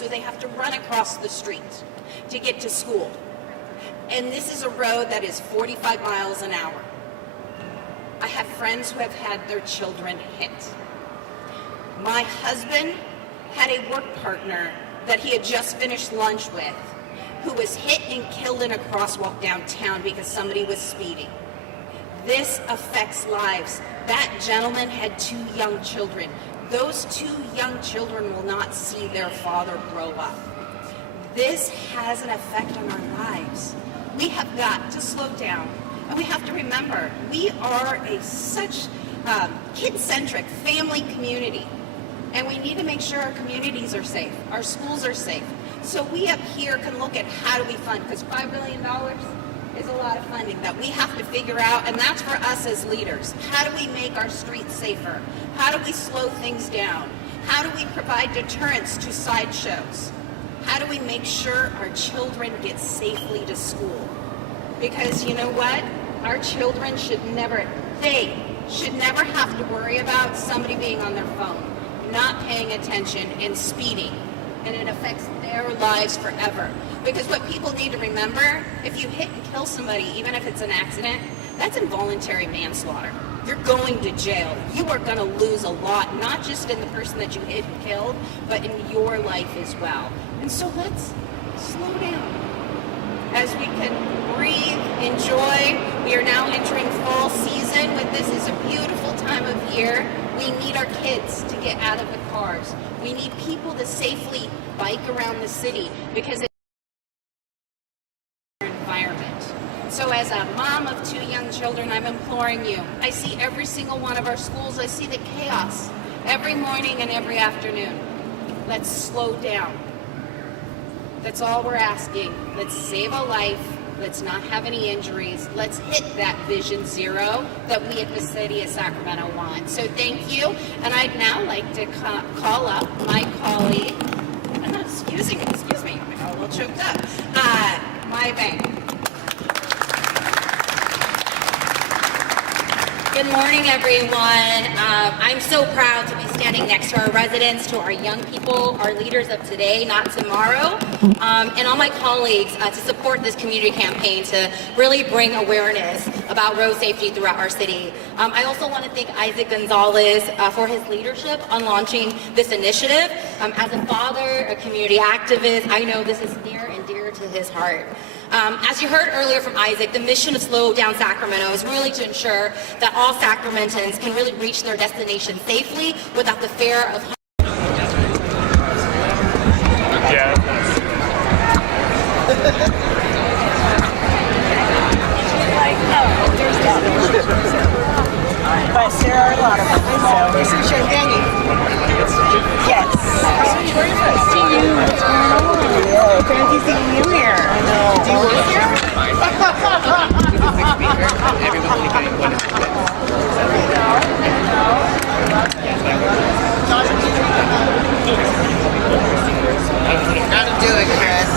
so they have to run across the street to get to school. And this is a road that is 45 miles an hour. I have friends who have had their children hit. My husband had a work partner that he had just finished lunch with who was hit and killed in a crosswalk downtown because somebody was speeding. This affects lives. That gentleman had 2 young children. Those 2 young children will not see their father grow up. This has an effect on our lives. We have got to slow down, and we have to remember, we are a such kid-centric family community, and we need to make sure our communities are safe, our schools are safe. So we up here can look at how do we fund, because $5 billion is a lot of funding that we have to figure out, and that's for us as leaders. How do we make our streets safer? How do we slow things down? How do we provide deterrence to sideshows? How do we make sure our children get safely to school? Because you know what? Our children should never have to worry about somebody being on their phone, not paying attention, and speeding. And it affects their lives forever. Because what people need to remember, if you hit and kill somebody, even if it's an accident, that's involuntary manslaughter. You're going to jail. You are going to lose a lot, not just in the person that you hit and killed, but in your life as well. And so let's slow down as we can breathe, enjoy. We are now entering fall season. This is a beautiful time of year. We need our kids to get out of the cars. We need people to safely bike around the city because it's our environment. So as a mom of 2 young children, I'm imploring you. I see every single one of our schools. I see the chaos every morning and every afternoon. Let's slow down. That's all we're asking. Let's save a life. Let's not have any injuries. Let's hit that vision 0 that we at the city of Sacramento want. So thank you. And I'd now like to call up my colleague, excuse me, I got a little choked up, my bank. Good morning, everyone. I'm so proud to be standing next to our residents, to our young people, our leaders of today, not tomorrow, and all my colleagues to support this community campaign to really bring awareness about road safety throughout our city. I also want to thank Isaac Gonzalez for his leadership on launching this initiative. As a father, a community activist, I know this is near and dear to his heart. As you heard earlier from Isaac, the mission of Slow Down Sacramento is really to ensure that all Sacramentans can really reach their destination safely without the fear of But there are a lot of them. So this is your venue. Yes. See you. What's going on? Yeah, fancy seeing you here. I know. Do you work here? Gotta do it, Chris.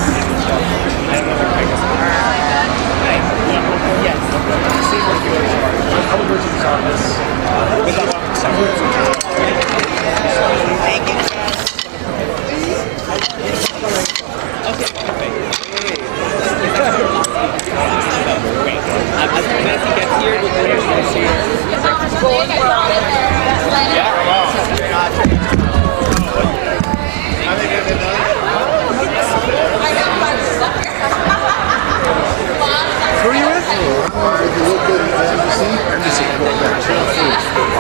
Thank you,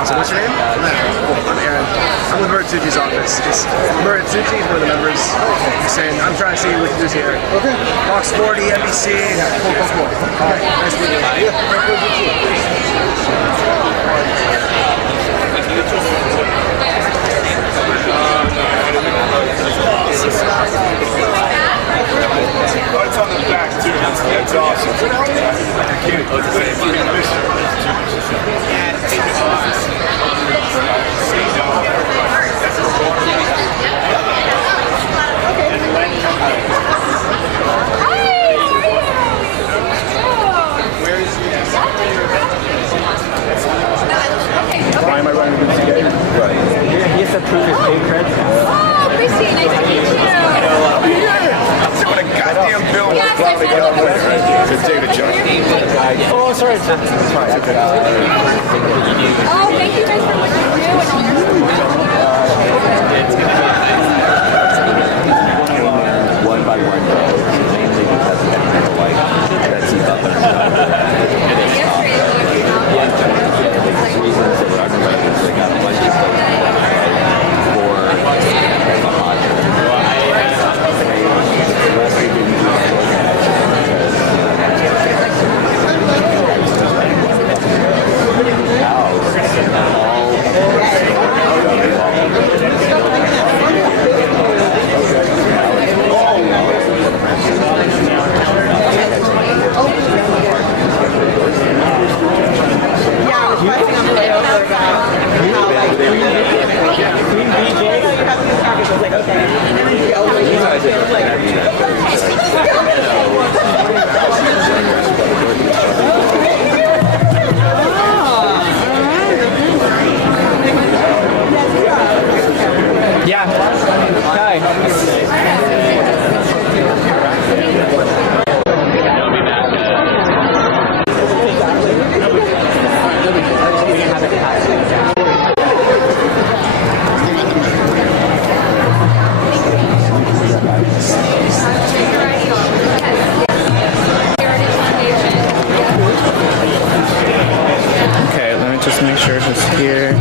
Awesome. What's your name? Cool. I'm Aaron. I'm with Murray Tsuji's office. Murray Tsuji is one of the members. He's saying, I'm trying to see what who's here. Okay. Fox 40, NBC. Cool. All right. Nice to meet you. It's on the back too. That's awesome. Where is finally got one right. So take the jump. Oh, sorry. It's fine. Oh, thank you guys for what you do and all your support. One by one, mainly because of that like Betsy Butler. Reasons that we're talking about is they got a bunch of stuff for the hot. Yeah. Hi. Okay, let me just make sure who's here.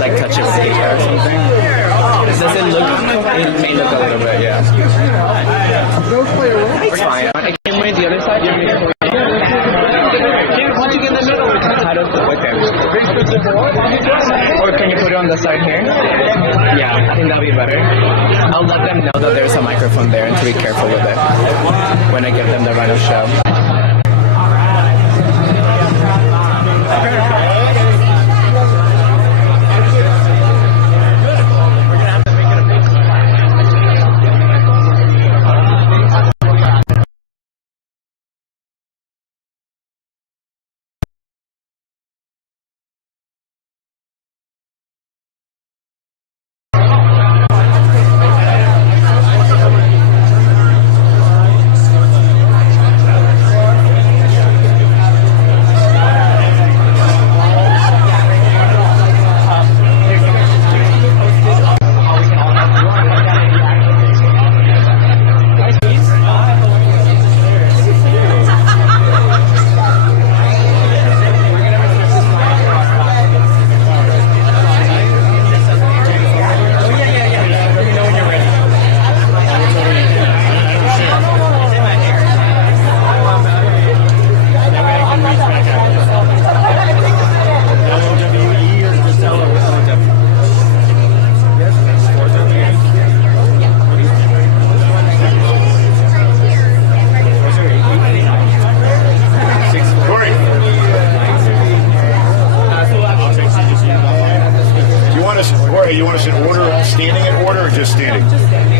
Like touch it with the hair or something. Does it look? It may look a little bit, yeah. It's fine. I can wait the other side. Why don't you get in the middle? Okay. Or can you put it on the side here? Yeah, I think that'll be better. I'll let them know that there's a microphone there and to be careful with it when I give them the rhino show. Okay, you want us in order, all standing in order, or just standing? Just standing.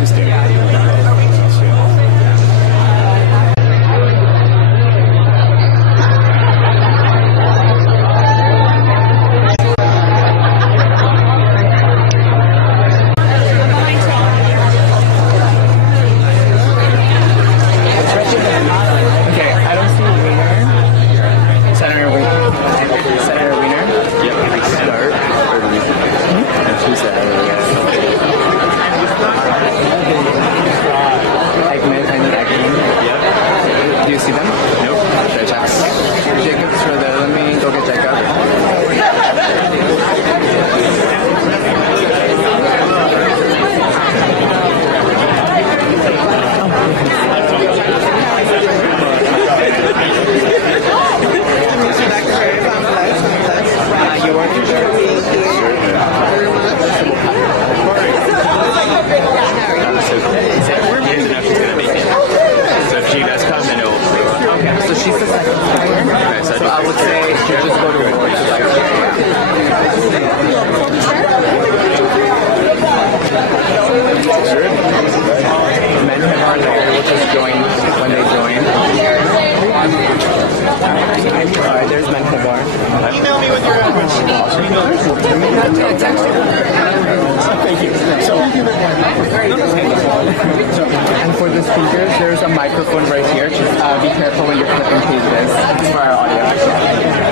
And for the speakers, there's a microphone right here. Just be careful when you're flipping pages. It's for our audience.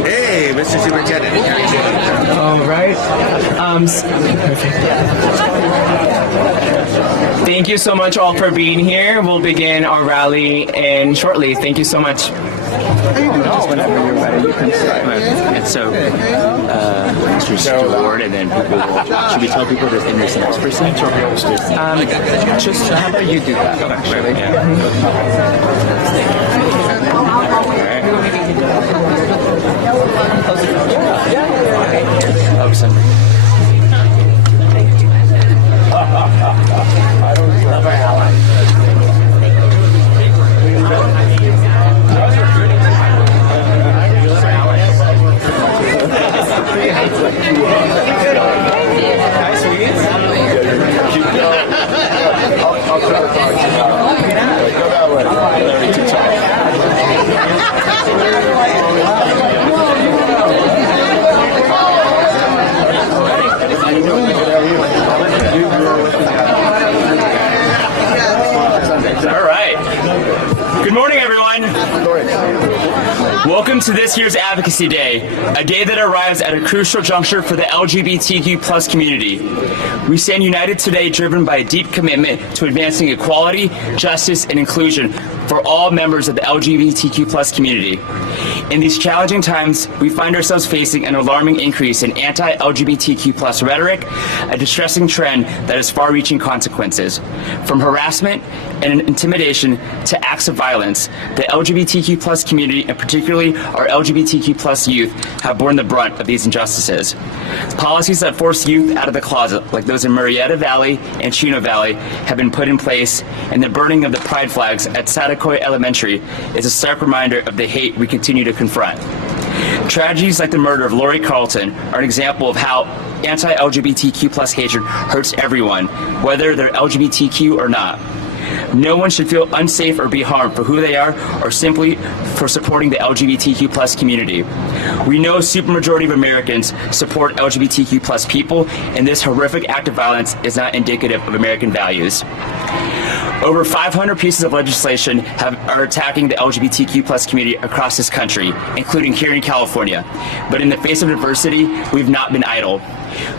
Hey, Mr. Superintendent. All right. Thank you so much all for being here. We'll begin our rally in shortly. Thank you so much. Whenever you're ready, you can start. And so, Mr. Stewart, and then people will, should we tell people that in this next percent or Just how about you do that, actually? All right. Good morning, everyone. Welcome to this year's Advocacy Day, a day that arrives at a crucial juncture for the LGBTQ plus community. We stand united today, driven by a deep commitment to advancing equality, justice, and inclusion for all members of the LGBTQ plus community. In these challenging times, we find ourselves facing an alarming increase in anti-LGBTQ plus rhetoric, a distressing trend that has far-reaching consequences. From harassment and intimidation to acts of violence, the LGBTQ plus community, and particularly our LGBTQ plus youth, have borne the brunt of these injustices. Policies that force youth out of the closet, like those in Murrieta Valley and Chino Valley, have been put in place, and the burning of the pride flags at Satacoy Elementary is a stark reminder of the hate we continue to confront. Tragedies like the murder of Lori Carlton are an example of how anti-LGBTQ plus hatred hurts everyone, whether they're LGBTQ or not. No one should feel unsafe or be harmed for who they are or simply for supporting the LGBTQ plus community. We know a supermajority of Americans support LGBTQ plus people, and this horrific act of violence is not indicative of American values. Over 500 pieces of legislation are attacking the LGBTQ plus community across this country, including here in California. But in the face of adversity, we've not been idle.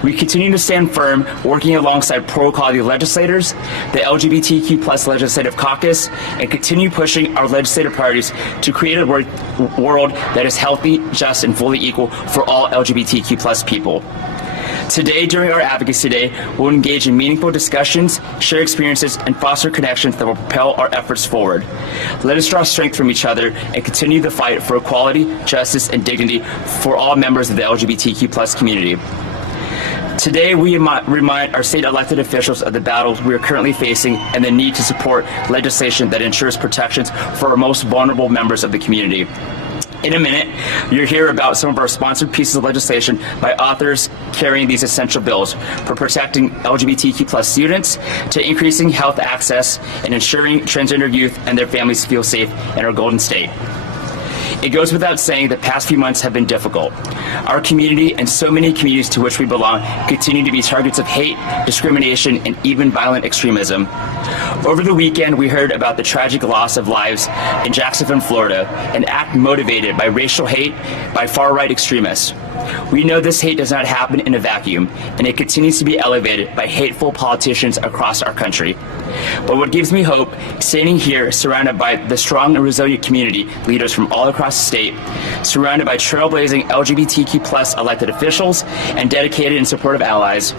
We continue to stand firm, working alongside pro-equality legislators, the LGBTQ plus Legislative Caucus, and continue pushing our legislative priorities to create a world that is healthy, just, and fully equal for all LGBTQ plus people. Today, during our Advocacy Day, we'll engage in meaningful discussions, share experiences, and foster connections that will propel our efforts forward. Let us draw strength from each other and continue the fight for equality, justice, and dignity for all members of the LGBTQ plus community. Today, we remind our state elected officials of the battles we are currently facing and the need to support legislation that ensures protections for our most vulnerable members of the community. In a minute, you'll hear about some of our sponsored pieces of legislation by authors carrying these essential bills, from protecting LGBTQ plus students to increasing health access and ensuring transgender youth and their families feel safe in our Golden State. It goes without saying the past few months have been difficult. Our community and so many communities to which we belong continue to be targets of hate, discrimination, and even violent extremism. Over the weekend, we heard about the tragic loss of lives in Jacksonville, Florida, an act motivated by racial hate by far-right extremists. We know this hate does not happen in a vacuum, and it continues to be elevated by hateful politicians across our country. But what gives me hope, standing here surrounded by the strong and resilient community leaders from all across the state, surrounded by trailblazing LGBTQ plus elected officials and dedicated and supportive allies,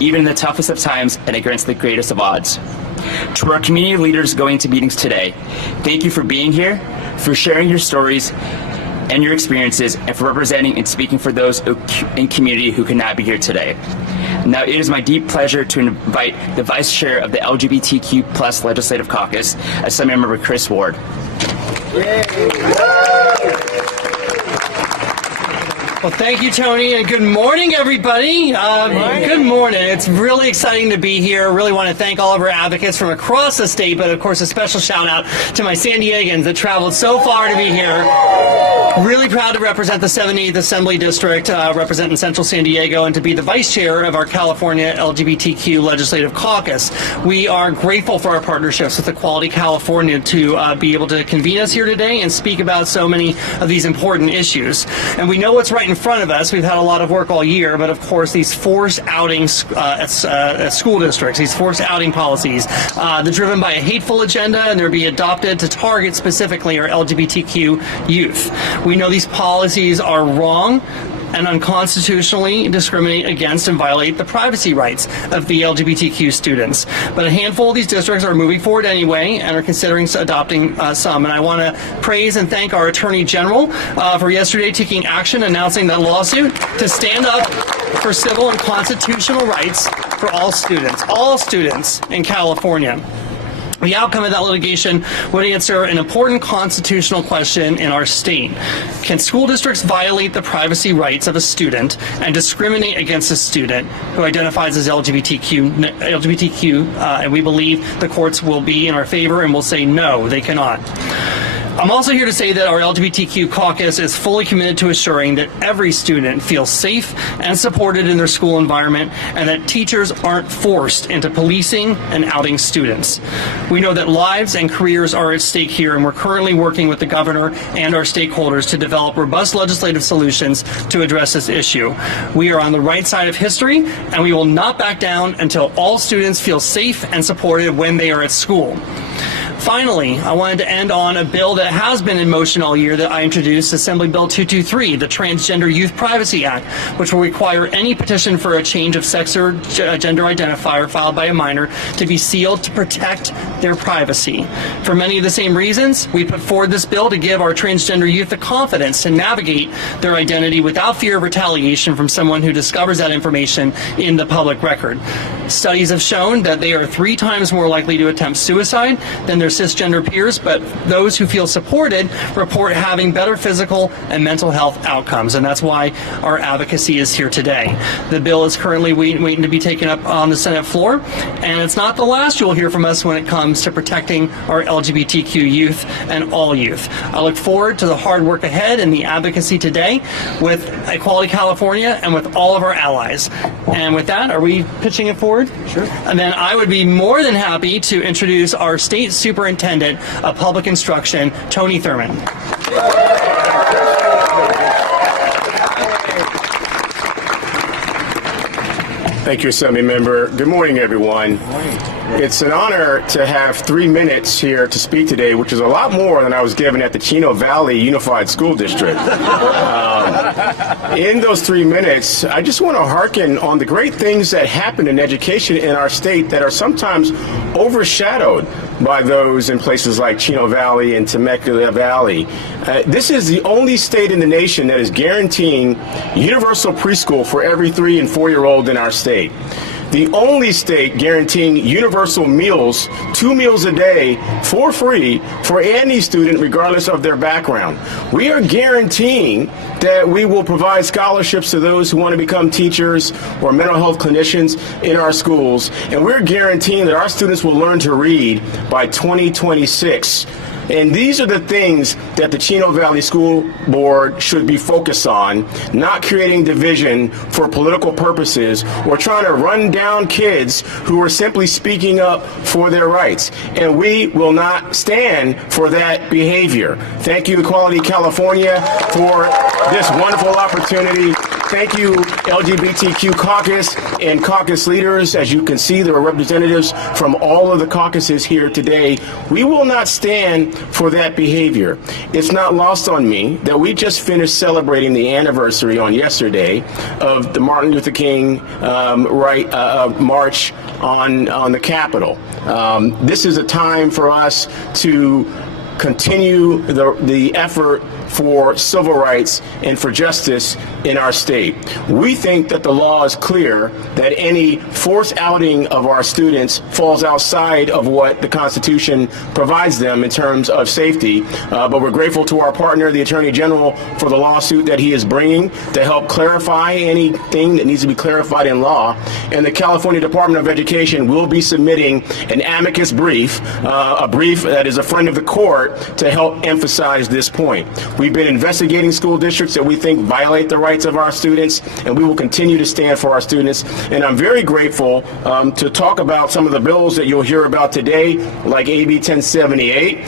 even in the toughest of times and against the greatest of odds. To our community leaders going to meetings today, thank you for being here, for sharing your stories and your experiences, and for representing and speaking for those in community who cannot be here today. Now, it is my deep pleasure to invite the Vice Chair of the LGBTQ plus Legislative Caucus, Assemblymember Chris Ward. Well, thank you, Tony, and good morning, everybody. Good morning. It's really exciting to be here. I really want to thank all of our advocates from across the state, but of course a special shout out to my San Diegans that traveled so far to be here. Really proud to represent the 70th Assembly District, representing Central San Diego, and to be the Vice Chair of our California LGBTQ Legislative Caucus. We are grateful for our partnerships with Equality California to be able to convene us here today and speak about so many of these important issues. And we know what's right in front of us. We've had a lot of work all year, but of course these forced outings at school districts, these forced outing policies, they're driven by a hateful agenda, and they're being adopted to target specifically our LGBTQ youth. We know these policies are wrong and unconstitutionally discriminate against and violate the privacy rights of the LGBTQ students. But a handful of these districts are moving forward anyway and are considering adopting some. And I want to praise and thank our Attorney General for yesterday taking action, announcing that lawsuit to stand up for civil and constitutional rights for all students in California. The outcome of that litigation would answer an important constitutional question in our state. Can school districts violate the privacy rights of a student and discriminate against a student who identifies as LGBTQ, and we believe the courts will be in our favor and will say no, they cannot. I'm also here to say that our LGBTQ caucus is fully committed to assuring that every student feels safe and supported in their school environment, and that teachers aren't forced into policing and outing students. We know that lives and careers are at stake here, and we're currently working with the governor and our stakeholders to develop robust legislative solutions to address this issue. We are on the right side of history, and we will not back down until all students feel safe and supported when they are at school. Finally, I wanted to end on a bill that has been in motion all year that I introduced, Assembly Bill 223, the Transgender Youth Privacy Act, which will require any petition for a change of sex or gender identifier filed by a minor to be sealed to protect their privacy. For many of the same reasons, we put forward this bill to give our transgender youth the confidence to navigate their identity without fear of retaliation from someone who discovers that information in the public record. Studies have shown that they are 3 times more likely to attempt suicide than their cisgender peers, but those who feel supported report having better physical and mental health outcomes, and that's why our advocacy is here today. The bill is currently waiting to be taken up on the Senate floor, and it's not the last you'll hear from us when it comes to protecting our LGBTQ youth and all youth. I look forward to the hard work ahead and the advocacy today with Equality California and with all of our allies. And with that, are we pitching it forward? Sure. And then I would be more than happy to introduce our State Superintendent of Public Instruction, Tony Thurman. Thank you, Assembly Member. Good morning, everyone. Good morning. It's an honor to have 3 minutes here to speak today, which is a lot more than I was given at the Chino Valley Unified School District. In those 3 minutes, I just want to hearken on the great things that happen in education in our state that are sometimes overshadowed by those in places like Chino Valley and Temecula Valley. This is the only state in the nation that is guaranteeing universal preschool for every 3- and 4-year-old in our state. the only state guaranteeing universal meals, 2 meals a day for free for any student regardless of their background. We are guaranteeing that we will provide scholarships to those who want to become teachers or mental health clinicians in our schools, and we're guaranteeing that our students will learn to read by 2026. And these are the things that the Chino Valley School Board should be focused on, not creating division for political purposes or trying to run down kids who are simply speaking up for their rights. And we will not stand for that behavior. Thank you, Equality California, for this wonderful opportunity. Thank you, LGBTQ caucus and caucus leaders. As you can see, there are representatives from all of the caucuses here today. We will not stand for that behavior. It's not lost on me that we just finished celebrating the anniversary on yesterday of the Martin Luther King march on the Capitol. This is a time for us to continue the effort for civil rights and for justice in our state. We think that the law is clear that any forced outing of our students falls outside of what the Constitution provides them in terms of safety. But we're grateful to our partner, the Attorney General, for the lawsuit that he is bringing to help clarify anything that needs to be clarified in law. And the California Department of Education will be submitting an amicus brief, a brief that is a friend of the court, to help emphasize this point. We've been investigating school districts that we think violate the rights of our students, and we will continue to stand for our students. And I'm very grateful to talk about some of the bills that you'll hear about today, like AB 1078.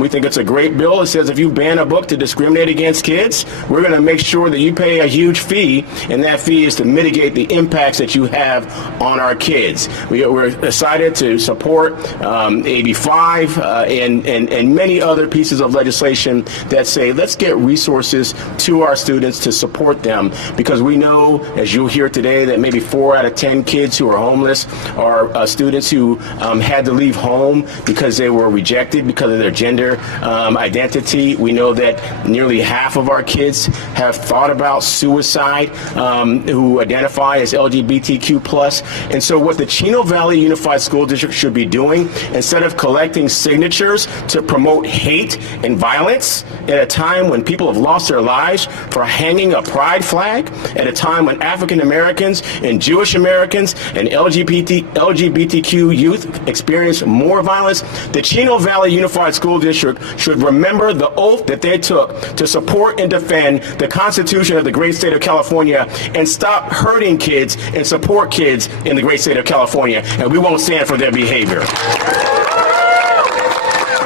We think it's a great bill. It says if you ban a book to discriminate against kids, we're going to make sure that you pay a huge fee, and that fee is to mitigate the impacts that you have on our kids. We're excited to support AB 5 and many other pieces of legislation that say let's get resources to our students to support them, because we know, as you'll hear today, that maybe 4 out of 10 kids who are homeless are students who had to leave home because they were rejected because of their gender identity. We know that nearly half of our kids have thought about suicide who identify as LGBTQ+. And so what the Chino Valley Unified School District should be doing, instead of collecting signatures to promote hate and violence at a time when people have lost their lives for hanging a pride flag, at a time when African Americans and Jewish Americans and LGBTQ youth experience more violence, the Chino Valley Unified School District should remember the oath that they took to support and defend the Constitution of the great state of California and stop hurting kids and support kids in the great state of California. And we won't stand for their behavior.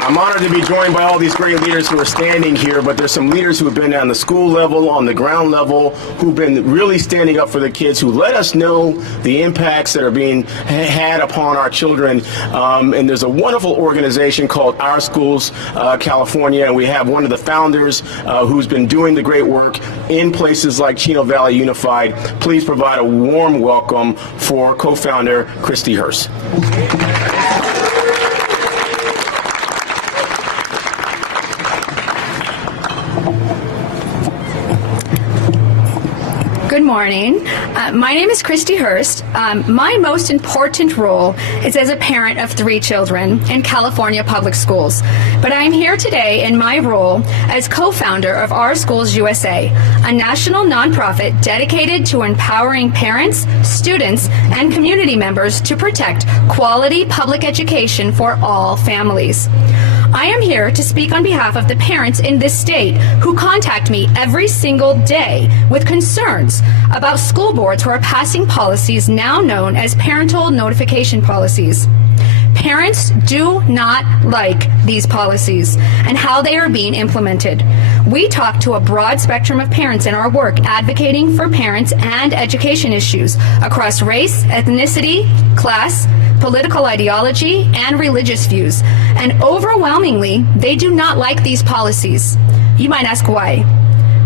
I'm honored to be joined by all these great leaders who are standing here, but there's some leaders who have been on the school level, on the ground level, who've been really standing up for the kids, who let us know the impacts that are being had upon our children. And there's a wonderful organization called Our Schools California, and we have one of the founders who's been doing the great work in places like Chino Valley Unified. Please provide a warm welcome for co-founder Christy Hurst. Good morning. My name is Christy Hurst. My most important role is as a parent of 3 children in California public schools. But I'm here today in my role as co-founder of Our Schools USA, a national nonprofit dedicated to empowering parents, students, and community members to protect quality public education for all families. I am here to speak on behalf of the parents in this state who contact me every single day with concerns about school boards who are passing policies now known as parental notification policies. Parents do not like these policies and how they are being implemented. We talk to a broad spectrum of parents in our work advocating for parents and education issues across race, ethnicity, class, political ideology, and religious views. And overwhelmingly, they do not like these policies. You might ask why.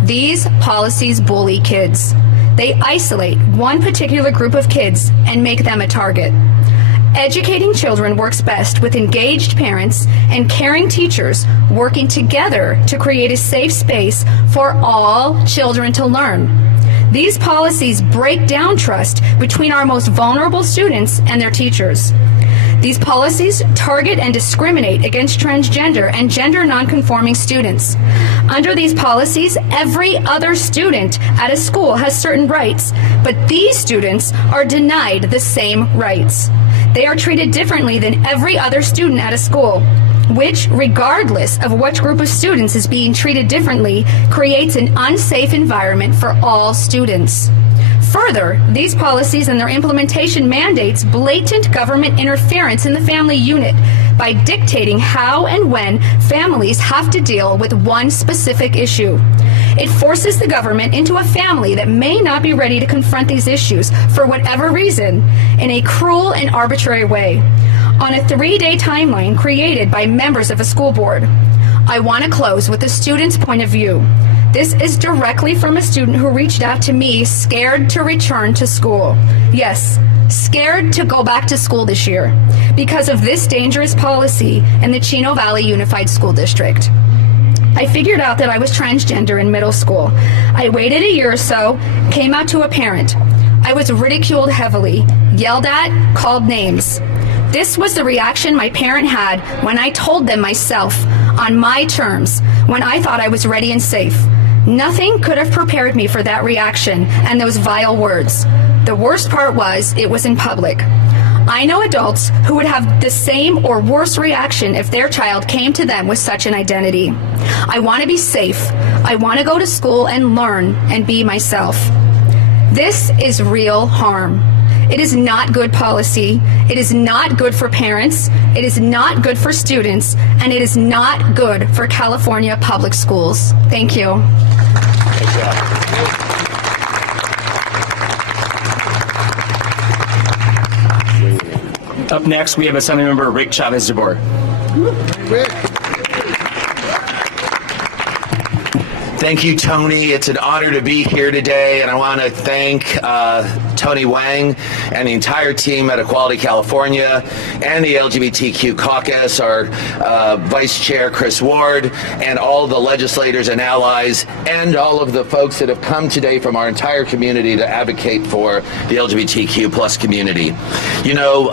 These policies bully kids. They isolate one particular group of kids and make them a target. Educating children works best with engaged parents and caring teachers working together to create a safe space for all children to learn. These policies break down trust between our most vulnerable students and their teachers. These policies target and discriminate against transgender and gender nonconforming students. Under these policies, every other student at a school has certain rights, but these students are denied the same rights. They are treated differently than every other student at a school, which, regardless of which group of students is being treated differently, creates an unsafe environment for all students. Further, these policies and their implementation mandates blatant government interference in the family unit by dictating how and when families have to deal with one specific issue. It forces the government into a family that may not be ready to confront these issues for whatever reason in a cruel and arbitrary way, on a 3-day timeline created by members of a school board. I want to close with the student's point of view. This is directly from a student who reached out to me scared to return to school. Yes, scared to go back to school this year because of this dangerous policy in the Chino Valley Unified School District. I figured out that I was transgender in middle school. I waited a year or so, came out to a parent. I was ridiculed heavily, yelled at, called names. This was the reaction my parent had when I told them myself, on my terms, when I thought I was ready and safe. Nothing could have prepared me for that reaction and those vile words. The worst part was, it was in public. I know adults who would have the same or worse reaction if their child came to them with such an identity. I want to be safe. I want to go to school and learn and be myself. This is real harm. It is not good policy. It is not good for parents. It is not good for students. And it is not good for California public schools. Thank you. Good job. Up next, we have Assembly Member Rick Chavez-DeBoer. Thank you, Tony. It's an honor to be here today, and I want to thank Tony Wang and the entire team at Equality California and the LGBTQ Caucus, our Vice Chair, Chris Ward, and all the legislators and allies, and all of the folks that have come today from our entire community to advocate for the LGBTQ plus community. You know,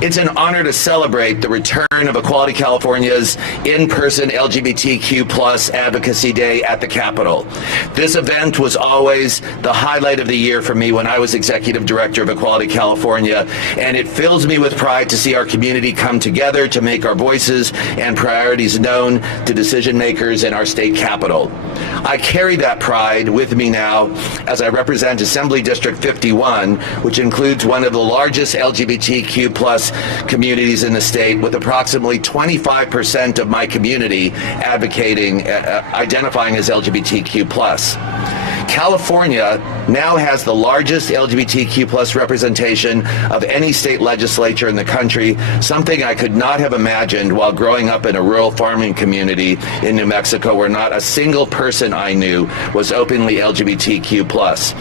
it's an honor to celebrate the return of Equality California's in-person LGBTQ plus Advocacy Day at the Capitol. This event was always the highlight of the year for me when I was Executive Director of Equality California, and it fills me with pride to see our community come together to make our voices and priorities known to decision makers in our state capitol. I carry that pride with me now as I represent Assembly District 51, which includes one of the largest LGBTQ plus communities in the state, with approximately 25% of my community advocating, identifying as LGBTQ plus. California now has the largest LGBTQ plus representation of any state legislature in the country, something I could not have imagined while growing up in a rural farming community in New Mexico where not a single person I knew was openly LGBTQ plus.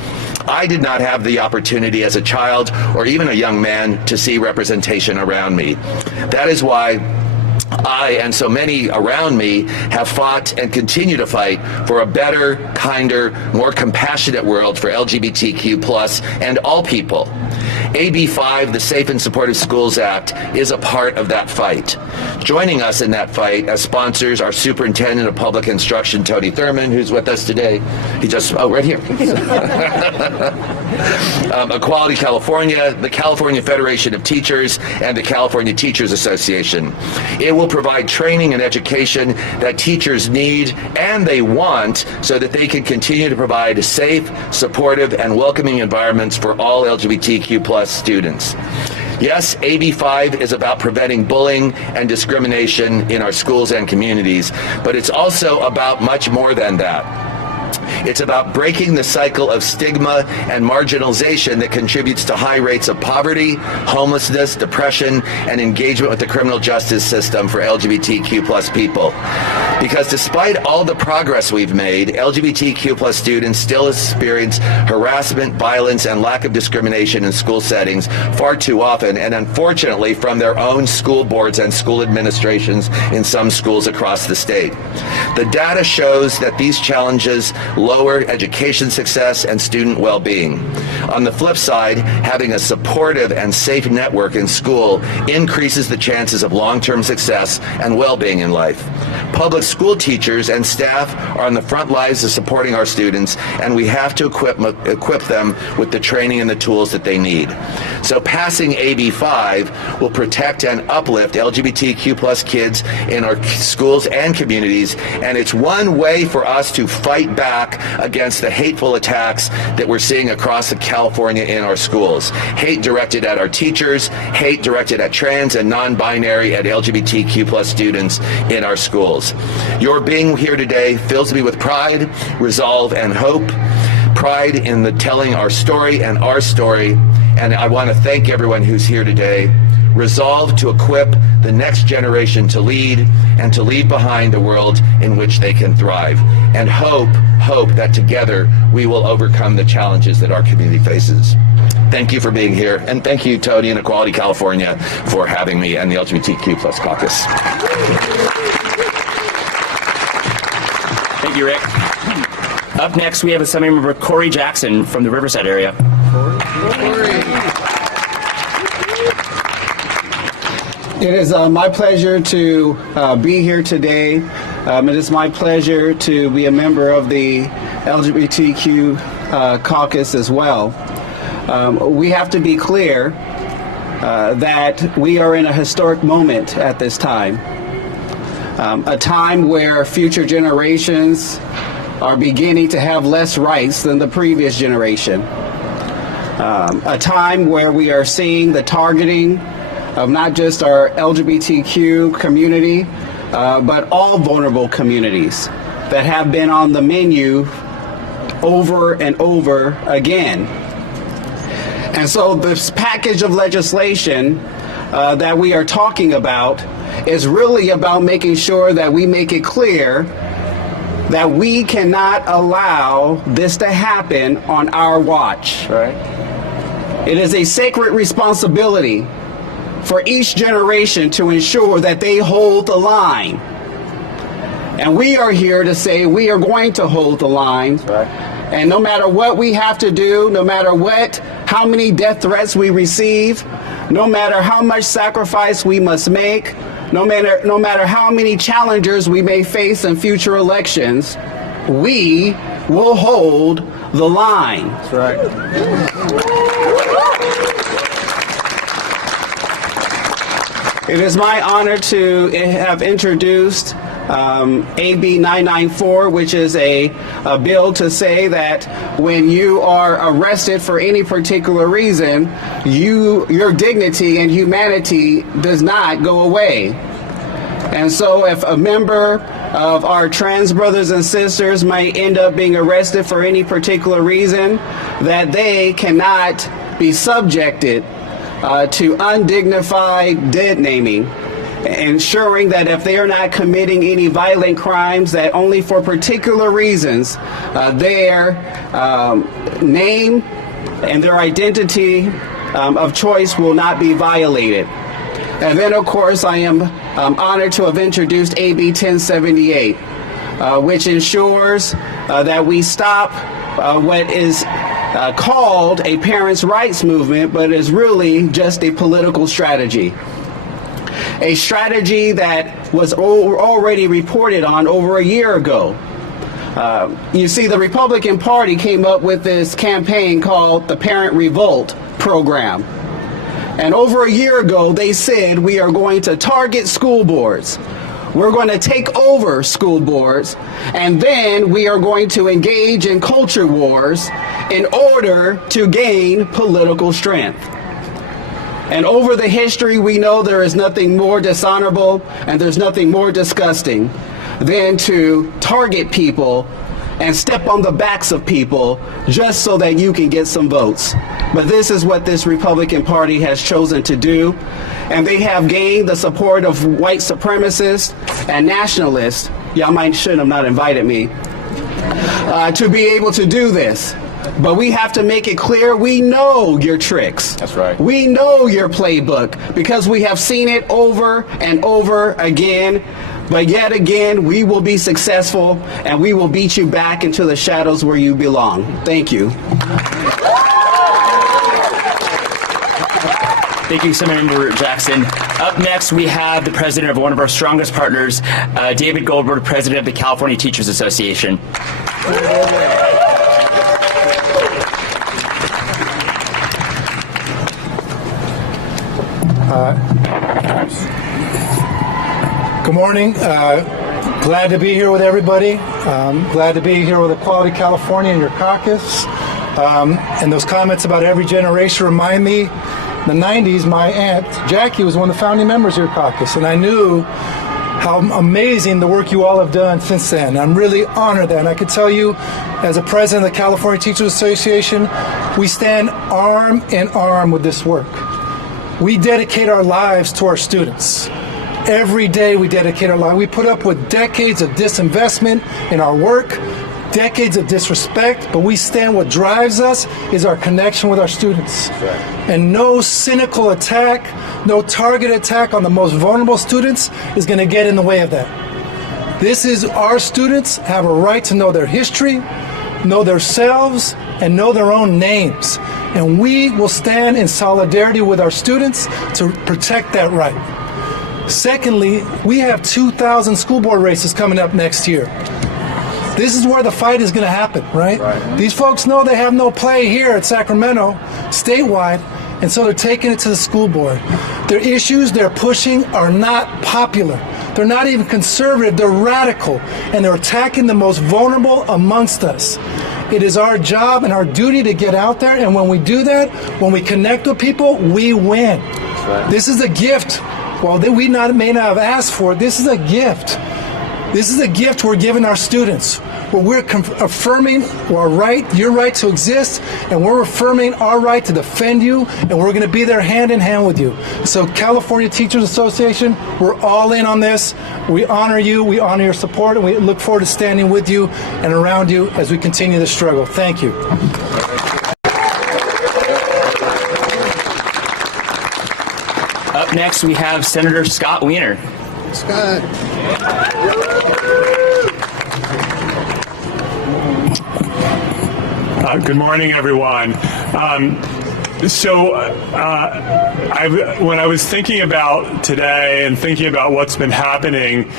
I did not have the opportunity as a child or even a young man to see representation around me. That is why I and so many around me have fought and continue to fight for a better, kinder, more compassionate world for LGBTQ plus and all people. AB 5, the Safe and Supportive Schools Act, is a part of that fight. Joining us in that fight as sponsors are Superintendent of Public Instruction Tony Thurman, who's with us today. He just, oh, right here. Equality California, the California Federation of Teachers, and the California Teachers Association. It will provide training and education that teachers need and they want so that they can continue to provide safe, supportive, and welcoming environments for all LGBTQ plus students. Yes, AB 5 is about preventing bullying and discrimination in our schools and communities, but it's also about much more than that. It's about breaking the cycle of stigma and marginalization that contributes to high rates of poverty, homelessness, depression, and engagement with the criminal justice system for LGBTQ plus people. Because despite all the progress we've made, LGBTQ plus students still experience harassment, violence, and lack of discrimination in school settings far too often, and unfortunately from their own school boards and school administrations in some schools across the state. The data shows that these challenges lower lower education success and student well-being. On the flip side, having a supportive and safe network in school increases the chances of long-term success and well-being in life. Public school teachers and staff are on the front lines of supporting our students, and we have to equip them with the training and the tools that they need. So passing AB 5 will protect and uplift LGBTQ plus kids in our schools and communities, and it's one way for us to fight back against the hateful attacks that we're seeing across California in our schools. Hate directed at our teachers, hate directed at trans and non-binary and LGBTQ plus students in our schools. Your being here today fills me with pride, resolve, and hope. Pride in the telling our story and our story, and I want to thank everyone who's here today. Resolve to equip the next generation to lead and to leave behind a world in which they can thrive. And hope that together we will overcome the challenges that our community faces. Thank you for being here, and thank you, Tony and Equality California, for having me and the LGBTQ plus caucus. Thank you, Rick. Up next, we have Assemblymember Corey Jackson from the Riverside area. It is my pleasure to be here today. It is my pleasure to be a member of the LGBTQ caucus as well. We have to be clear that we are in a historic moment at this time. A time where future generations are beginning to have less rights than the previous generation. A time where we are seeing the targeting of not just our LGBTQ community, but all vulnerable communities that have been on the menu over and over again. And so this package of legislation that we are talking about is really about making sure that we make it clear that we cannot allow this to happen on our watch. Right. It is a sacred responsibility for each generation to ensure that they hold the line. And we are here to say we are going to hold the line. Right. And no matter what we have to do, no matter how many death threats we receive, no matter how much sacrifice we must make, no matter how many challengers we may face in future elections, we will hold the line. That's right. It is my honor to have introduced AB 994, which is a bill to say that when you are arrested for any particular reason, your dignity and humanity does not go away. And so if a member of our trans brothers and sisters might end up being arrested for any particular reason, that they cannot be subjected to undignified dead naming, ensuring that if they are not committing any violent crimes, that only for particular reasons their name and their identity of choice will not be violated. And then, of course, I am honored to have introduced AB 1078, which ensures that we stop what is called a parents' rights movement, but is really just a political strategy. A strategy that was already reported on over a year ago. You see, the Republican Party came up with this campaign called the Parent Revolt Program. And over a year ago, they said we are going to target school boards. We're going to take over school boards, and then we are going to engage in culture wars in order to gain political strength. And over the history, we know there is nothing more dishonorable and there's nothing more disgusting than to target people and step on the backs of people just so that you can get some votes. But this is what this Republican Party has chosen to do, and they have gained the support of white supremacists and nationalists. Y'all should have not invited me to be able to do this. But we have to make it clear we know your tricks. That's right. We know your playbook because we have seen it over and over again. But yet again, we will be successful, and we will beat you back into the shadows where you belong. Thank you. Thank you, Senator Jackson. Up next, we have the president of one of our strongest partners, David Goldberg, president of the California Teachers Association. Good morning. Glad to be here with everybody. Glad to be here with Equality California and your caucus. And those comments about every generation remind me, in the 90s, my aunt Jackie was one of the founding members of your caucus, and I knew how amazing the work you all have done since then. I'm really honored that, and I can tell you, as a president of the California Teachers Association, we stand arm in arm with this work. We dedicate our lives to our students. Every day we dedicate our lives. We put up with decades of disinvestment in our work, decades of disrespect, but we stand. What drives us is our connection with our students. And no cynical attack, no targeted attack on the most vulnerable students is going to get in the way of that. This is our students have a right to know their history, know themselves, and know their own names. And we will stand in solidarity with our students to protect that right. Secondly, we have 2,000 school board races coming up next year. This is where the fight is going to happen, right? These folks know they have no play here at Sacramento, statewide, and so they're taking it to the school board. Their issues they're pushing are not popular. They're not even conservative, they're radical, and they're attacking the most vulnerable amongst us. It is our job and our duty to get out there, and when we do that, when we connect with people, we win. This is a gift. While we may not have asked for it, this is a gift. This is a gift we're giving our students, where we're affirming our right, your right to exist, and we're affirming our right to defend you, and we're going to be there hand in hand with you. So California Teachers Association, we're all in on this. We honor you, we honor your support, and we look forward to standing with you and around you as we continue this struggle. Thank you. Up next, we have Senator Scott Wiener. Scott. Good morning, everyone. When I was thinking about today and thinking about what's been happening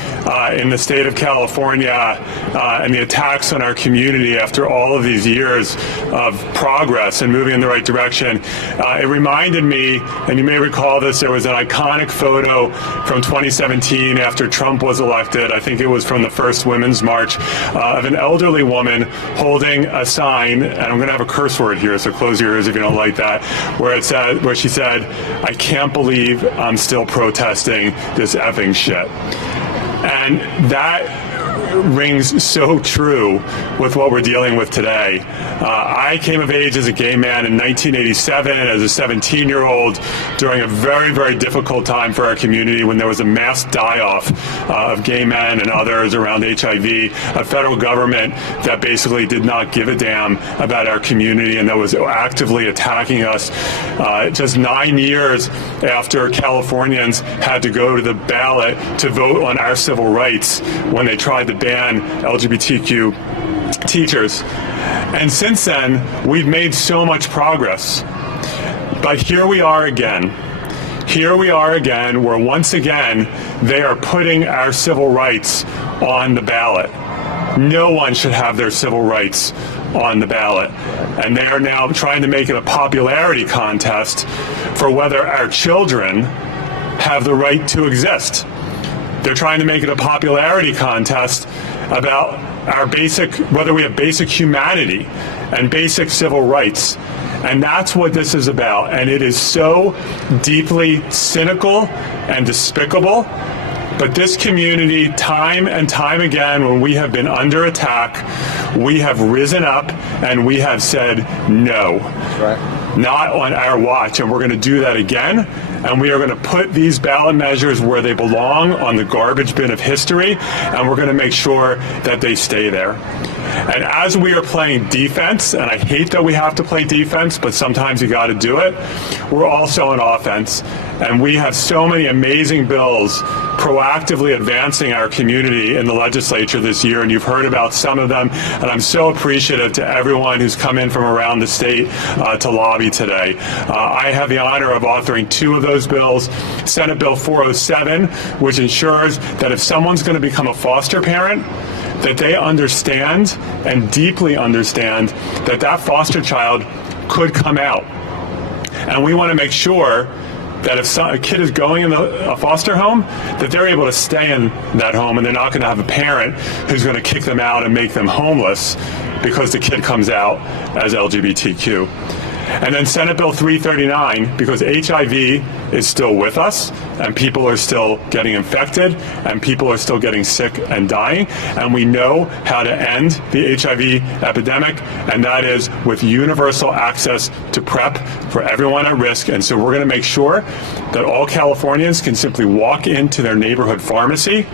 in the state of California and the attacks on our community after all of these years of progress and moving in the right direction, it reminded me, and you may recall this, there was an iconic photo from 2017 after Trump was elected. I think it was from the first Women's March of an elderly woman holding a sign, and I'm going to have a curse word here, so close your ears if you don't like that, where she said, "I can't believe I'm still protesting this effing shit." And that rings so true with what we're dealing with today. I came of age as a gay man in 1987 as a 17-year-old during a very, very difficult time for our community when there was a mass die-off of gay men and others around HIV, a federal government that basically did not give a damn about our community and that was actively attacking us. Just 9 years after Californians had to go to the ballot to vote on our civil rights when they tried to ban LGBTQ teachers. And since then, we've made so much progress. But here we are again. Here we are again, where once again, they are putting our civil rights on the ballot. No one should have their civil rights on the ballot. And they are now trying to make it a popularity contest for whether our children have the right to exist. They're trying to make it a popularity contest about our whether we have basic humanity and basic civil rights. And that's what this is about. And it is so deeply cynical and despicable. But this community, time and time again, when we have been under attack, we have risen up and we have said no. That's right. Not on our watch. And we're going to do that again. And we are going to put these ballot measures where they belong, on the garbage bin of history, and we're going to make sure that they stay there. And as we are playing defense, and I hate that we have to play defense, but sometimes you got to do it, we're also on offense. And we have so many amazing bills proactively advancing our community in the legislature this year, and you've heard about some of them. And I'm so appreciative to everyone who's come in from around the state to lobby today. I have the honor of authoring 2 of those bills. Senate Bill 407, which ensures that if someone's going to become a foster parent, that they understand and deeply understand that that foster child could come out. And we want to make sure that if a kid is going in a foster home, that they're able to stay in that home and they're not going to have a parent who's going to kick them out and make them homeless because the kid comes out as LGBTQ. And then Senate Bill 339, because HIV is still with us and people are still getting infected and people are still getting sick and dying, and we know how to end the HIV epidemic, and that is with universal access to PrEP for everyone at risk. And so we're going to make sure that all Californians can simply walk into their neighborhood pharmacy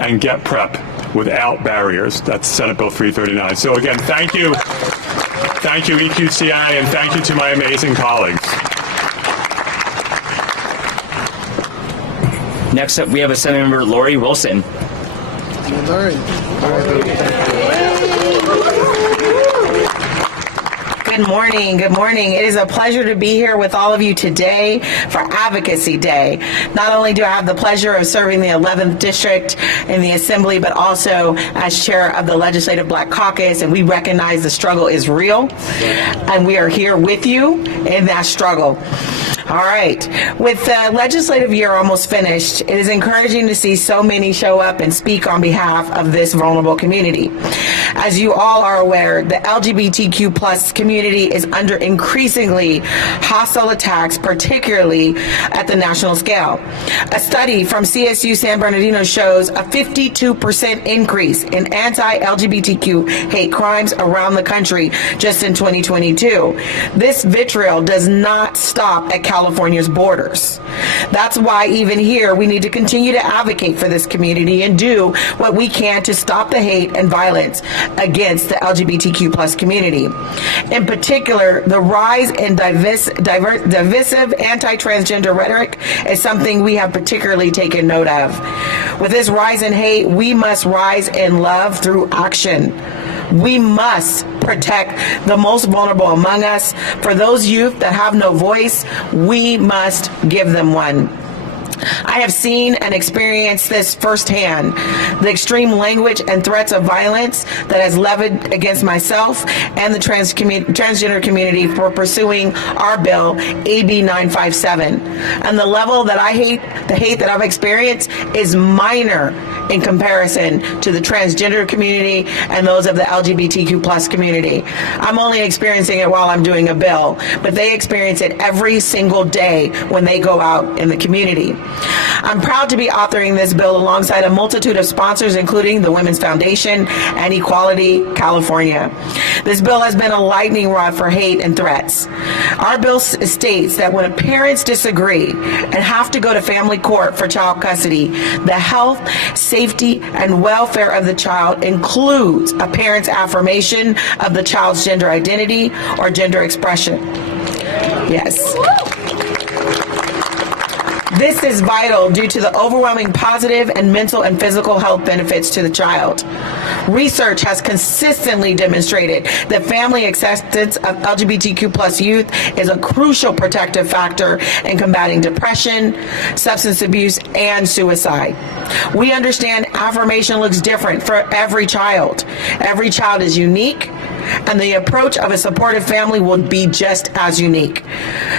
and get PrEP without barriers. That's Senate Bill 339. So again, thank you. Thank you, EQCA, and thank you to my amazing colleagues. Next up, we have Senator Lori Wilson. Good morning. Good morning. It is a pleasure to be here with all of you today for Advocacy Day. Not only do I have the pleasure of serving the 11th District in the Assembly, but also as chair of the Legislative Black Caucus, and we recognize the struggle is real, and we are here with you in that struggle. All right. With the legislative year almost finished, it is encouraging to see so many show up and speak on behalf of this vulnerable community. As you all are aware, the LGBTQ plus community is under increasingly hostile attacks, particularly at the national scale. A study from CSU San Bernardino shows a 52% increase in anti-LGBTQ hate crimes around the country just in 2022. This vitriol does not stop at California's borders. That's why even here we need to continue to advocate for this community and do what we can to stop the hate and violence against the LGBTQ plus community. In particular, the rise in divisive anti-transgender rhetoric is something we have particularly taken note of. With this rise in hate, we must rise in love through action. We must protect the most vulnerable among us. For those youth that have no voice, we must give them one. I have seen and experienced this firsthand, the extreme language and threats of violence that has levied against myself and the transgender community for pursuing our bill, AB 957. And the level that the hate that I've experienced is minor in comparison to the transgender community and those of the LGBTQ plus community. I'm only experiencing it while I'm doing a bill, but they experience it every single day when they go out in the community. I'm proud to be authoring this bill alongside a multitude of sponsors, including the Women's Foundation and Equality California. This bill has been a lightning rod for hate and threats. Our bill states that when parents disagree and have to go to family court for child custody, the health, safety, and welfare of the child includes a parent's affirmation of the child's gender identity or gender expression. Yes. This is vital due to the overwhelming positive and mental and physical health benefits to the child. Research has consistently demonstrated that family acceptance of LGBTQ plus youth is a crucial protective factor in combating depression, substance abuse, and suicide. We understand affirmation looks different for every child. Every child is unique, and the approach of a supportive family will be just as unique.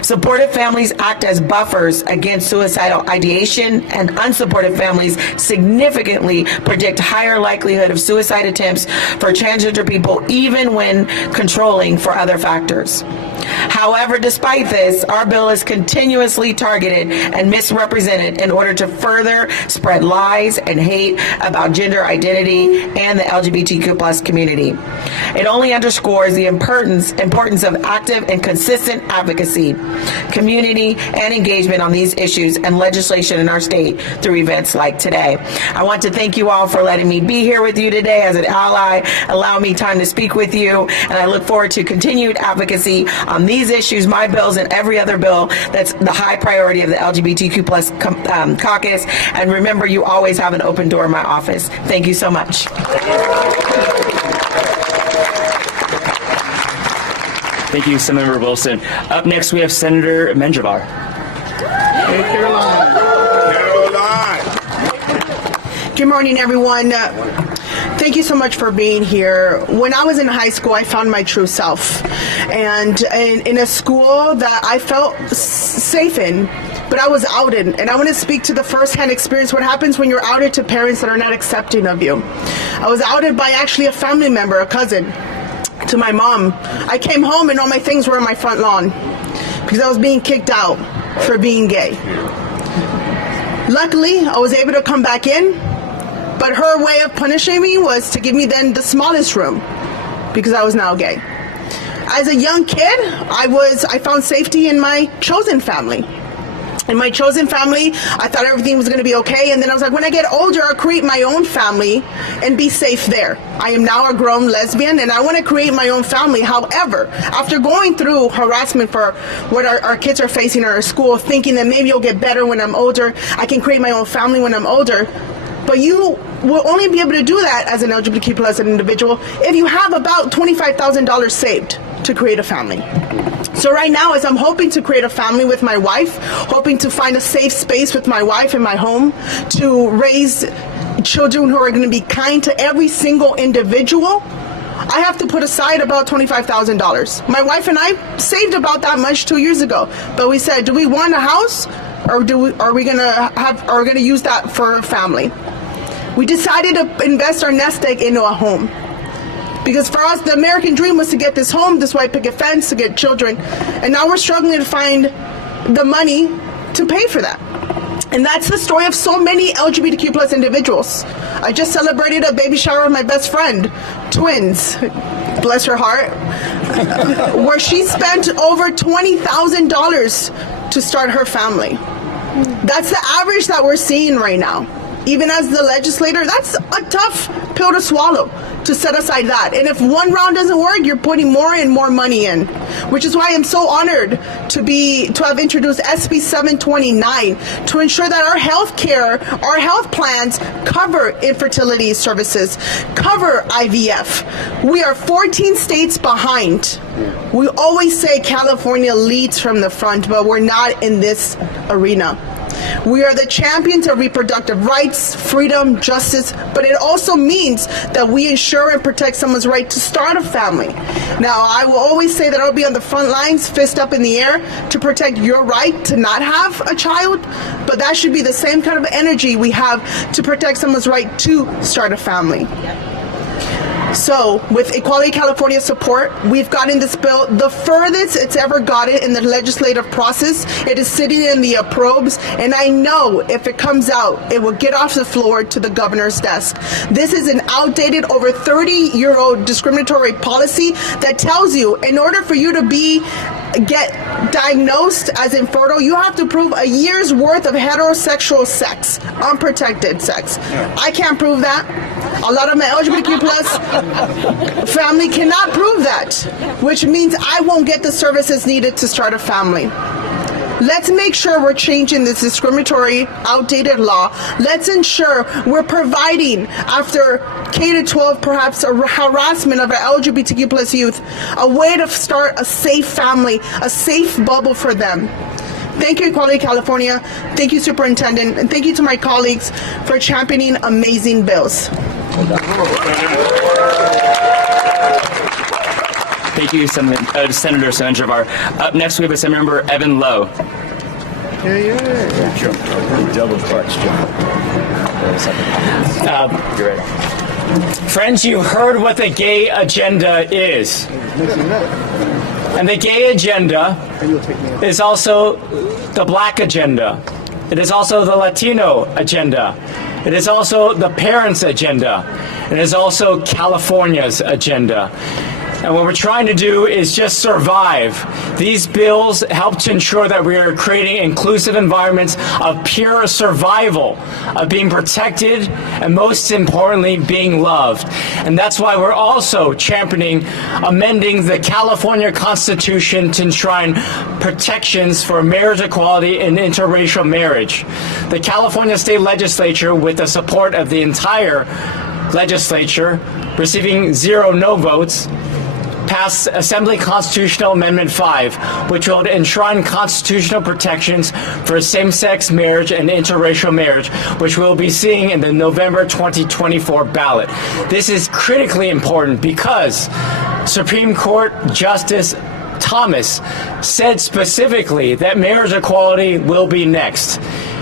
Supportive families act as buffers against suicidal ideation, and unsupportive families significantly predict higher likelihood of suicide attempts for transgender people, even when controlling for other factors. However, despite this, our bill is continuously targeted and misrepresented in order to further spread lies and hate about gender identity and the LGBTQ plus community. It only underscores the importance of active and consistent advocacy, community, and engagement on these issues and legislation in our state through events like today. I want to thank you all for letting me be here with you today as an ally, allow me time to speak with you, and I look forward to continued advocacy on these issues, my bills, and every other bill that's the high priority of the LGBTQ plus caucus. And remember, you always have an open door in my office. Thank you so much. Thank you, Senator Wilson. Up next, we have Senator Menjivar. Hey, Caroline. Good morning, everyone. Thank you so much for being here. When I was in high school, I found my true self. And in a school that I felt safe in, but I was outed. And I want to speak to the first-hand experience, what happens when you're outed to parents that are not accepting of you. I was outed by actually a family member, a cousin, to my mom. I came home and all my things were on my front lawn because I was being kicked out for being gay. Luckily, I was able to come back in, but her way of punishing me was to give me then the smallest room because I was now gay. As a young kid, I found safety in my chosen family. In my chosen family, I thought everything was going to be okay. And then I was like, when I get older, I'll create my own family and be safe there. I am now a grown lesbian and I want to create my own family. However, after going through harassment for what our kids are facing in our school, thinking that maybe it'll get better when I'm older, I can create my own family when I'm older. But you will only be able to do that as an LGBTQ plus individual if you have about $25,000 saved to create a family. So right now, as I'm hoping to create a family with my wife, hoping to find a safe space with my wife in my home to raise children who are going to be kind to every single individual, I have to put aside about $25,000. My wife and I saved about that much 2 years ago, but we said, do we want a house, or are we going to use that for a family? We decided to invest our nest egg into a home. Because for us, the American dream was to get this home, this white picket fence, to get children. And now we're struggling to find the money to pay for that. And that's the story of so many LGBTQ plus individuals. I just celebrated a baby shower with my best friend, twins, bless her heart, where she spent over $20,000 to start her family. That's the average that we're seeing right now. Even as the legislator, that's a tough pill to swallow, to set aside that. And if one round doesn't work, you're putting more and more money in, which is why I'm so honored to have introduced SB 729 to ensure that our health plans cover infertility services, cover IVF. We are 14 states behind. We always say California leads from the front, but we're not in this arena. We are the champions of reproductive rights, freedom, justice, but it also means that we ensure and protect someone's right to start a family. Now, I will always say that I'll be on the front lines, fist up in the air, to protect your right to not have a child, but that should be the same kind of energy we have to protect someone's right to start a family. So, with Equality California support, we've gotten this bill the furthest it's ever gotten in the legislative process. It is sitting in the probes, and I know if it comes out, it will get off the floor to the governor's desk. This is an outdated, over 30-year-old discriminatory policy that tells you in order for you to get diagnosed as infertile, you have to prove a year's worth of heterosexual sex, unprotected sex. I can't prove that. A lot of my LGBTQ plus family cannot prove that, which means I won't get the services needed to start a family. Let's make sure we're changing this discriminatory, outdated law. Let's ensure we're providing, after K-12, perhaps a harassment of our LGBTQ plus youth, a way to start a safe family, a safe bubble for them. Thank you, Equality California. Thank you, Superintendent. And thank you to my colleagues for championing amazing bills. Thank you, Senator Menjivar. Up next, we have Assembly Member Evan Lowe. Double clutch, John. You're right. Friends, you heard what the gay agenda is. And the gay agenda is also the black agenda. It is also the Latino agenda. It is also the parents' agenda. It is also California's agenda. And what we're trying to do is just survive. These bills help to ensure that we are creating inclusive environments of pure survival, of being protected, and most importantly, being loved. And that's why we're also championing amending the California Constitution to enshrine protections for marriage equality and interracial marriage. The California State Legislature, with the support of the entire legislature, receiving 0 no votes, passed Assembly Constitutional Amendment 5, which will enshrine constitutional protections for same-sex marriage and interracial marriage, which we'll be seeing in the November 2024 ballot. This is critically important because Supreme Court Justice Thomas said specifically that marriage equality will be next.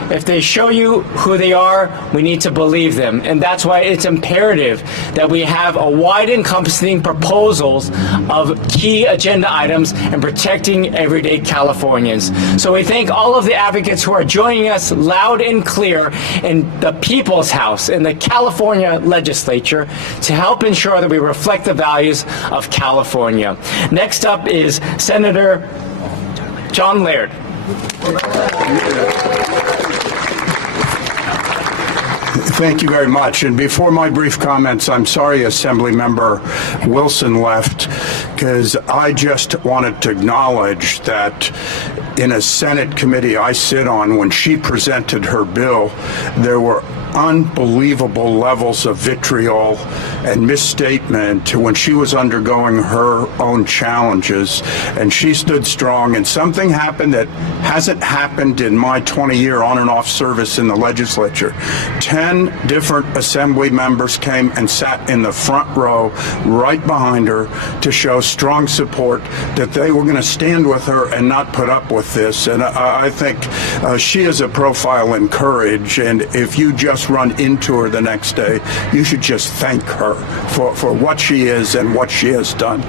If they show you who they are, we need to believe them. And that's why it's imperative that we have a wide encompassing proposals of key agenda items and protecting everyday Californians. So we thank all of the advocates who are joining us loud and clear in the People's House, in the California legislature, to help ensure that we reflect the values of California. Next up is Senator John Laird. Thank you very much. And before my brief comments, I'm sorry Assemblymember Wilson left, because I just wanted to acknowledge that in a Senate committee I sit on, when she presented her bill, there were unbelievable levels of vitriol and misstatement when she was undergoing her own challenges, and she stood strong. And something happened that hasn't happened in my 20-year on and off service in the legislature. 10 different assembly members came and sat in the front row right behind her to show strong support that they were going to stand with her and not put up with this. And I think she is a profile in courage, and if you just run into her the next day, you should just thank her for what she is and what she has done.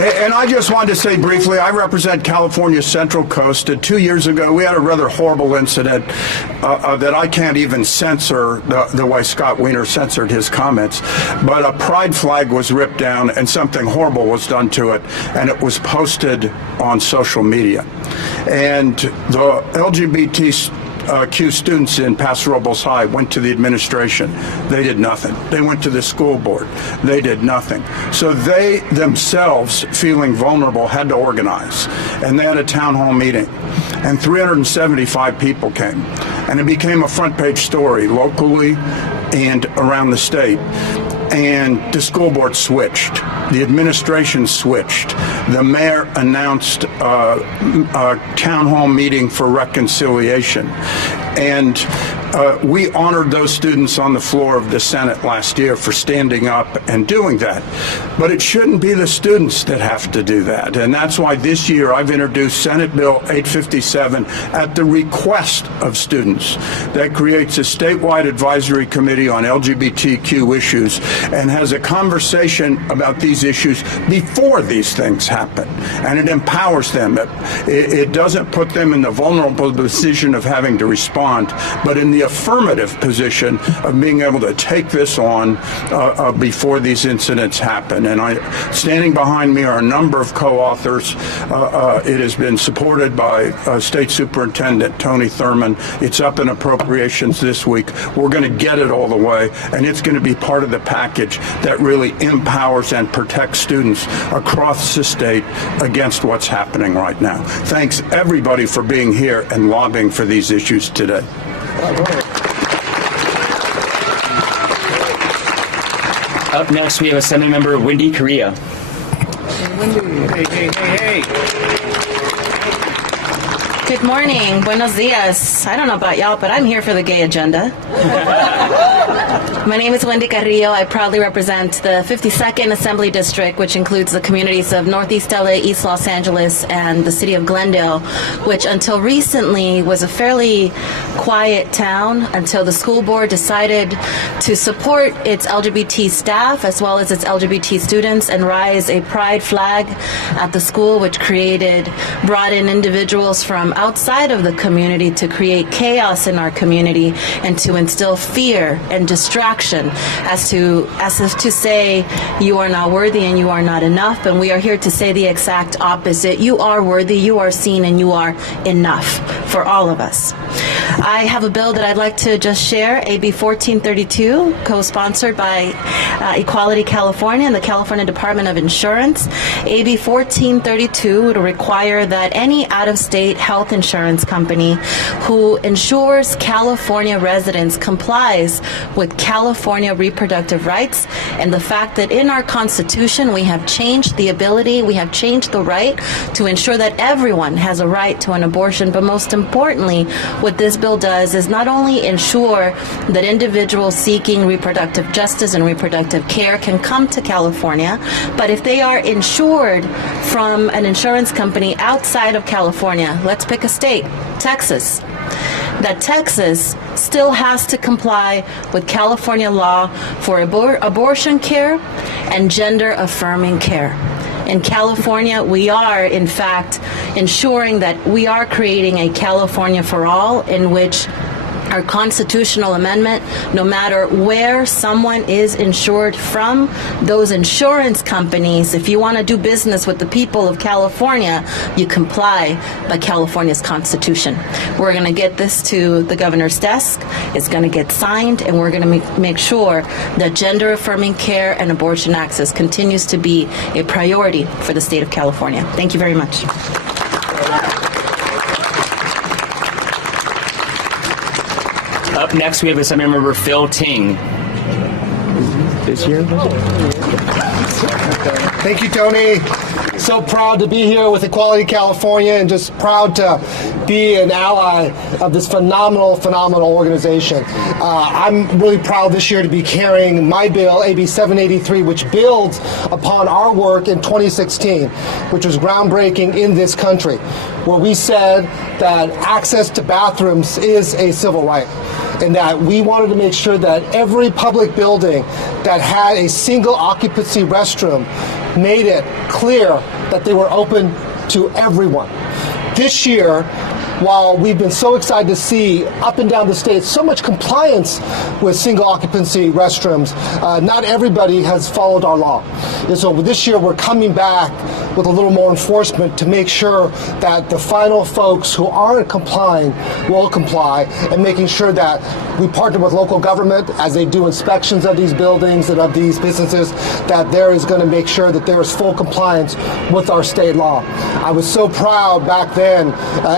And I just wanted to say briefly, I represent California's Central Coast, and 2 years ago we had a rather horrible incident that I can't even censor the way Scott Wiener censored his comments, but a pride flag was ripped down and something horrible was done to it, and it was posted on social media. And the LGBTQ students in Paso Robles High went to the administration. They did nothing. They went to the school board. They did nothing. So they themselves, feeling vulnerable, had to organize. And they had a town hall meeting. And 375 people came. And it became a front page story locally and around the state. And the school board switched. The administration switched. The mayor announced a town hall meeting for reconciliation. And we honored those students on the floor of the Senate last year for standing up and doing that. But it shouldn't be the students that have to do that. And that's why this year I've introduced Senate Bill 857 at the request of students that creates a statewide advisory committee on LGBTQ issues and has a conversation about these issues before these things happen. And it empowers them. It doesn't put them in the vulnerable position of having to respond, but in the affirmative position of being able to take this on before these incidents happen. And standing behind me are a number of co-authors. It has been supported by State Superintendent Tony Thurmond. It's up in appropriations this week. We're going to get it all the way, and it's going to be part of the package that really empowers and protects students across the state against what's happening right now. Thanks everybody for being here and lobbying for these issues today. Up next, we have Assembly Member Wendy Correa. Hey. Good morning. Buenos dias. I don't know about y'all, but I'm here for the gay agenda. My name is Wendy Carrillo. I proudly represent the 52nd Assembly District, which includes the communities of Northeast LA, East Los Angeles, and the city of Glendale, which until recently was a fairly quiet town until the school board decided to support its LGBT staff as well as its LGBT students and raise a pride flag at the school, which brought in individuals from outside of the community to create chaos in our community and to instill fear and distraction as if to say you are not worthy and you are not enough. And we are here to say the exact opposite. You are worthy, you are seen, and you are enough for all of us. I have a bill that I'd like to just share, AB 1432, co-sponsored by Equality California and the California Department of Insurance. AB 1432 would require that any out-of-state health insurance company who insures California residents complies with California reproductive rights and the fact that in our Constitution we have changed the right to ensure that everyone has a right to an abortion. But most importantly, what this bill does is not only ensure that individuals seeking reproductive justice and reproductive care can come to California, but if they are insured from an insurance company outside of California, let's pick a state, Texas, that Texas still has to comply with California law for abortion care and gender-affirming care. In California, we are, in fact, ensuring that we are creating a California for all in which our constitutional amendment, no matter where someone is insured from, those insurance companies, if you want to do business with the people of California, you comply by California's Constitution. We're going to get this to the governor's desk. It's going to get signed, and we're going to make sure that gender-affirming care and abortion access continues to be a priority for the state of California. Thank you very much. Up next, we have Assemblymember Phil Ting. This year? Thank you, Tony. So proud to be here with Equality California and just proud to be an ally of this phenomenal organization. I'm really proud this year to be carrying my bill, AB 783, which builds upon our work in 2016, which was groundbreaking in this country, where we said that access to bathrooms is a civil right, and that we wanted to make sure that every public building that had a single occupancy restroom made it clear that they were open to everyone. This year, while we've been so excited to see up and down the state so much compliance with single occupancy restrooms, not everybody has followed our law. And so this year we're coming back with a little more enforcement to make sure that the final folks who aren't complying will comply, and making sure that we partner with local government as they do inspections of these buildings and of these businesses, that there is going to make sure that there is full compliance with our state law. I was so proud back then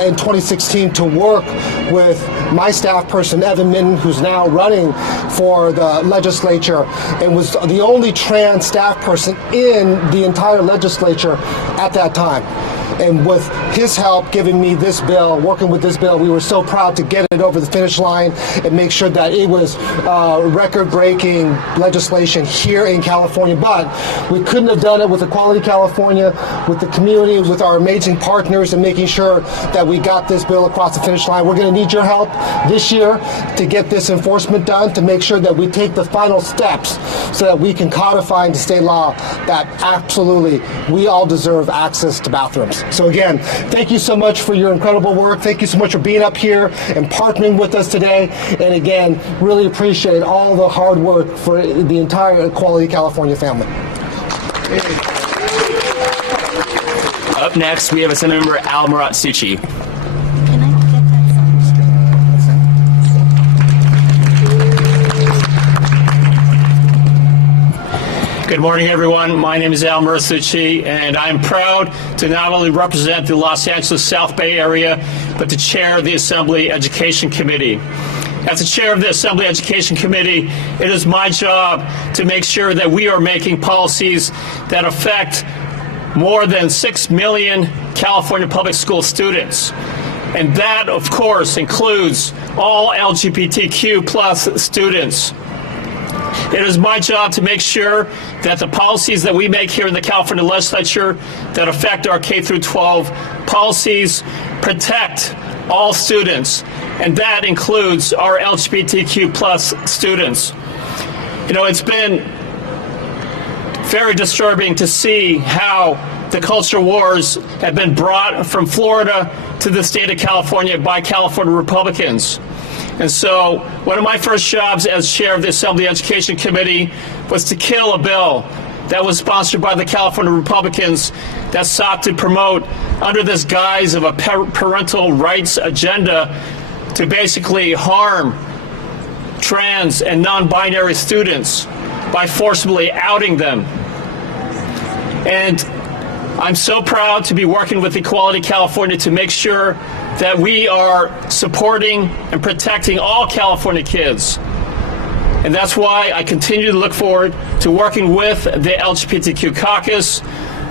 in 2016 to work with my staff person, Evan Minton, who's now running for the legislature and was the only trans staff person in the entire legislature at that time. And with his help giving me this bill, working with this bill, we were so proud to get it over the finish line and make sure that it was record-breaking legislation here in California. But we couldn't have done it with Equality California, with the community, with our amazing partners, and making sure that we got this bill across the finish line. We're going to need your help this year to get this enforcement done, to make sure that we take the final steps so that we can codify into state law that absolutely we all deserve access to bathrooms. So again, thank you so much for your incredible work. Thank you so much for being up here and partnering with us today. And again, really appreciate all the hard work for the entire Equality California family. Up next, we have Assemblymember Al Murat-Suchi. Good morning, everyone. My name is Al Murat-Suchi, and I'm proud to not only represent the Los Angeles South Bay area, but to chair the Assembly Education Committee. As the chair of the Assembly Education Committee, it is my job to make sure that we are making policies that affect more than 6 million California public school students. And that, of course, includes all LGBTQ plus students. It is my job to make sure that the policies that we make here in the California legislature that affect our K through 12 policies protect all students, and that includes our LGBTQ plus students. You know, it's been very disturbing to see how the culture wars have been brought from Florida to the state of California by California Republicans. And so one of my first jobs as chair of the Assembly Education Committee was to kill a bill that was sponsored by the California Republicans that sought to promote, under this guise of a parental rights agenda, to basically harm trans and non-binary students by forcibly outing them. And I'm so proud to be working with Equality California to make sure that we are supporting and protecting all California kids. And that's why I continue to look forward to working with the LGBTQ caucus,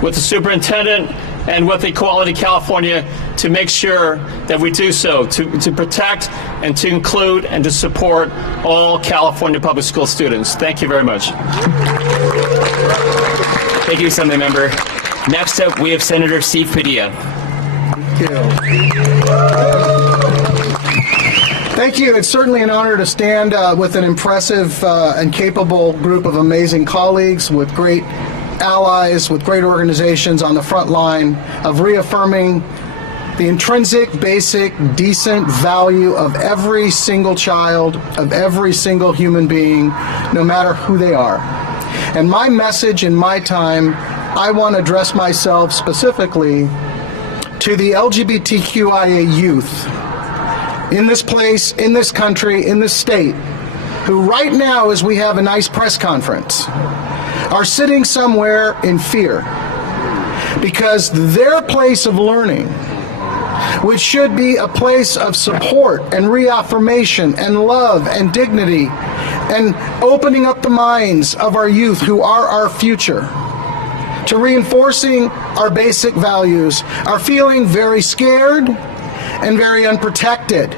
with the superintendent, and with Equality California to make sure that we do so, to protect and to include and to support all California public school students. Thank you very much. Thank you, Assembly Member. Next up, we have Senator Steve Padilla. Thank you. It's certainly an honor to stand with an impressive and capable group of amazing colleagues, with great allies, with great organizations on the front line of reaffirming the intrinsic, basic, decent value of every single child, of every single human being, no matter who they are. And my message in my time, I want to address myself specifically to the LGBTQIA youth in this place, in this country, in this state, who right now, as we have a nice press conference, are sitting somewhere in fear because their place of learning, which should be a place of support and reaffirmation and love and dignity and opening up the minds of our youth who are our future, to reinforcing our basic values, are feeling very scared and very unprotected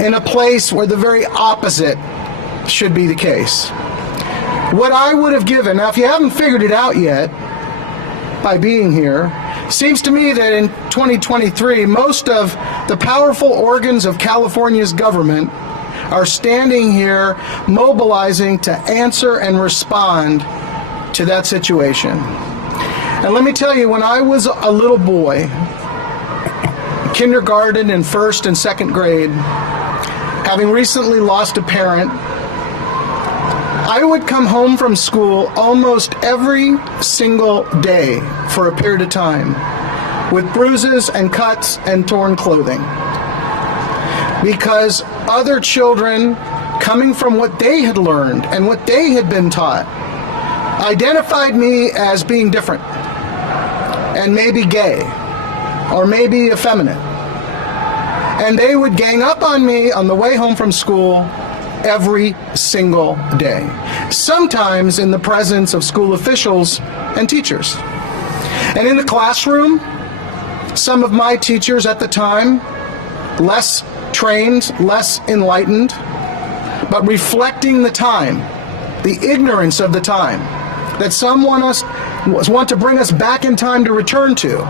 in a place where the very opposite should be the case. What I would have given, now if you haven't figured it out yet by being here, seems to me that in 2023, most of the powerful organs of California's government are standing here mobilizing to answer and respond to that situation. And let me tell you, when I was a little boy, kindergarten and first and second grade, having recently lost a parent, I would come home from school almost every single day for a period of time with bruises and cuts and torn clothing, because other children, coming from what they had learned and what they had been taught, identified me as being different and maybe gay or maybe effeminate. And they would gang up on me on the way home from school every single day, sometimes in the presence of school officials and teachers. And in the classroom, some of my teachers at the time, less trained, less enlightened, but reflecting the time, the ignorance of the time, that some want to bring us back in time to return to,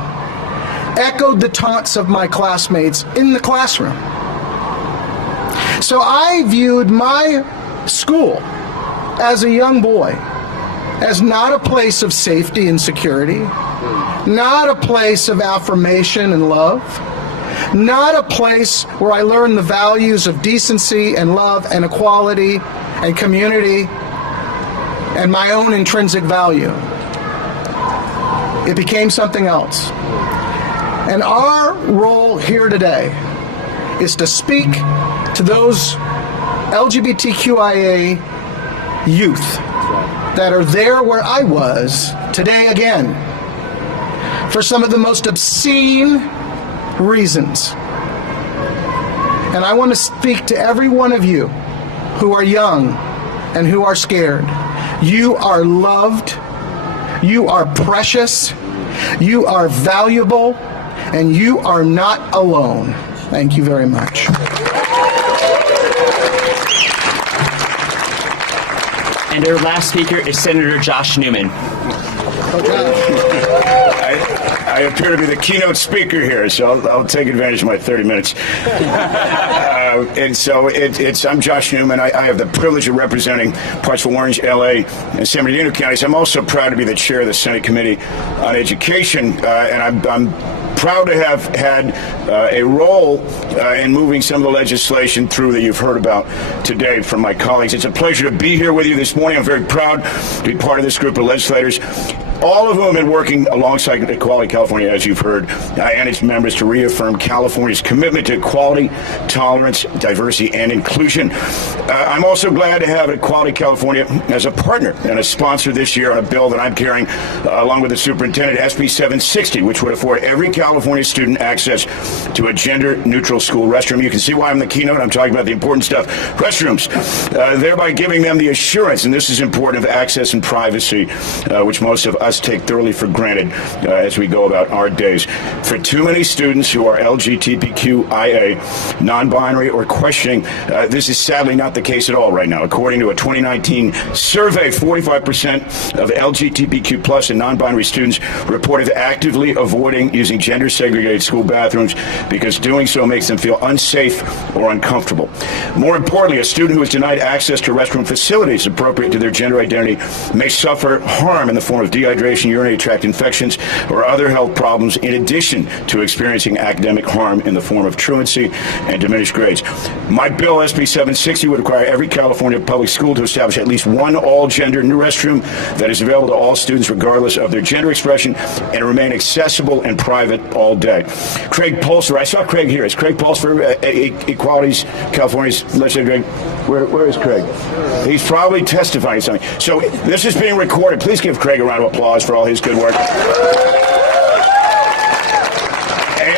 echoed the taunts of my classmates in the classroom. So I viewed my school as a young boy as not a place of safety and security, not a place of affirmation and love, not a place where I learned the values of decency and love and equality and community and my own intrinsic value. It became something else. And our role here today is to speak to those LGBTQIA youth that are there where I was today again for some of the most obscene reasons. And I want to speak to every one of you who are young and who are scared. You are loved, you are precious, you are valuable, and you are not alone. Thank you very much. And our last speaker is Senator Josh Newman. I appear to be the keynote speaker here, so I'll take advantage of my 30 minutes. And so I'm Josh Newman. I have the privilege of representing parts of Orange, LA, and San Bernardino counties. I'm also proud to be the chair of the Senate Committee on Education, and I'm proud to have had a role in moving some of the legislation through that you've heard about today from my colleagues. It's a pleasure to be here with you this morning. I'm very proud to be part of this group of legislators, all of whom have been working alongside Equality California, as you've heard, and its members to reaffirm California's commitment to equality, tolerance, diversity, and inclusion. I'm also glad to have Equality California as a partner and a sponsor this year on a bill that I'm carrying, along with the superintendent, SB 760, which would afford every California student access to a gender-neutral school restroom. You can see why I'm the keynote. I'm talking about the important stuff. Restrooms, thereby giving them the assurance, and this is important, of access and privacy, which most of us take thoroughly for granted as we go about our days. For too many students who are LGBTQIA, non-binary, or questioning, this is sadly not the case at all right now. According to a 2019 survey, 45% of LGBTQ plus and non-binary students reported actively avoiding using gender-segregated school bathrooms because doing so makes them feel unsafe or uncomfortable. More importantly, a student who is denied access to restroom facilities appropriate to their gender identity may suffer harm in the form of dehydration, urinary tract infections, or other health problems, in addition to experiencing academic harm in the form of truancy and diminished grades. My bill, SB 760, would require every California public school to establish at least one all-gender restroom that is available to all students regardless of their gender expression and remain accessible and private all day. Craig Pulser, I saw Craig here. Is Craig Pulser, Equality's California's legislator? Where is Craig? He's probably testifying something. So this is being recorded. Please give Craig a round of applause for all his good work.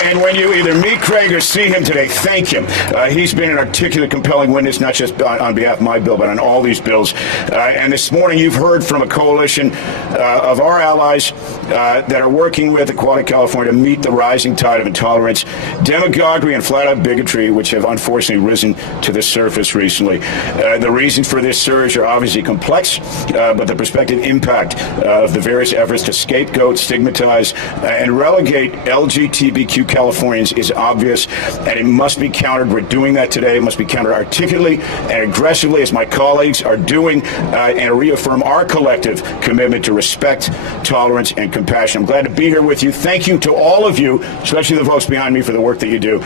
And when you either meet Craig or see him today, thank him. He's been an articulate, compelling witness, not just on behalf of my bill, but on all these bills. And this morning, you've heard from a coalition of our allies that are working with Equality California to meet the rising tide of intolerance, demagoguery, and flat-out bigotry, which have unfortunately risen to the surface recently. The reasons for this surge are obviously complex, but the prospective impact of the various efforts to scapegoat, stigmatize, and relegate LGBTQ Californians is obvious, and it must be countered. We're doing that today. It must be countered articulately and aggressively, as my colleagues are doing, and reaffirm our collective commitment to respect, tolerance, and compassion. I'm glad to be here with you. Thank you to all of you, especially the folks behind me, for the work that you do.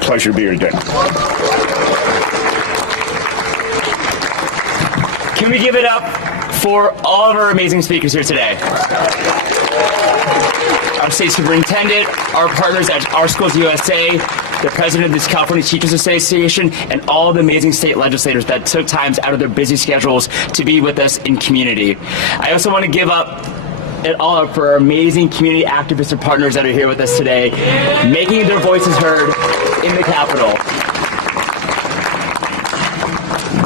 Pleasure to be here today. Can we give it up for all of our amazing speakers here today? Our state superintendent, our partners at Our Schools USA, the president of this California Teachers Association, and all the amazing state legislators that took times out of their busy schedules to be with us in community. I also want to give up it all up for our amazing community activists and partners that are here with us today, making their voices heard in the Capitol.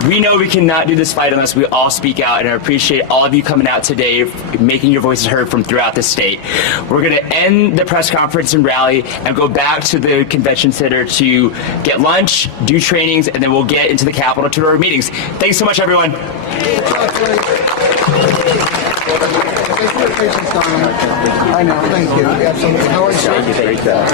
We know we cannot do this fight unless we all speak out, and I appreciate all of you coming out today, making your voices heard from throughout the state. We're going to end the press conference and rally and go back to the convention center to get lunch, do trainings, and then we'll get into the Capitol to our meetings. Thanks so much, everyone. I know, thank you. How are you? Great job.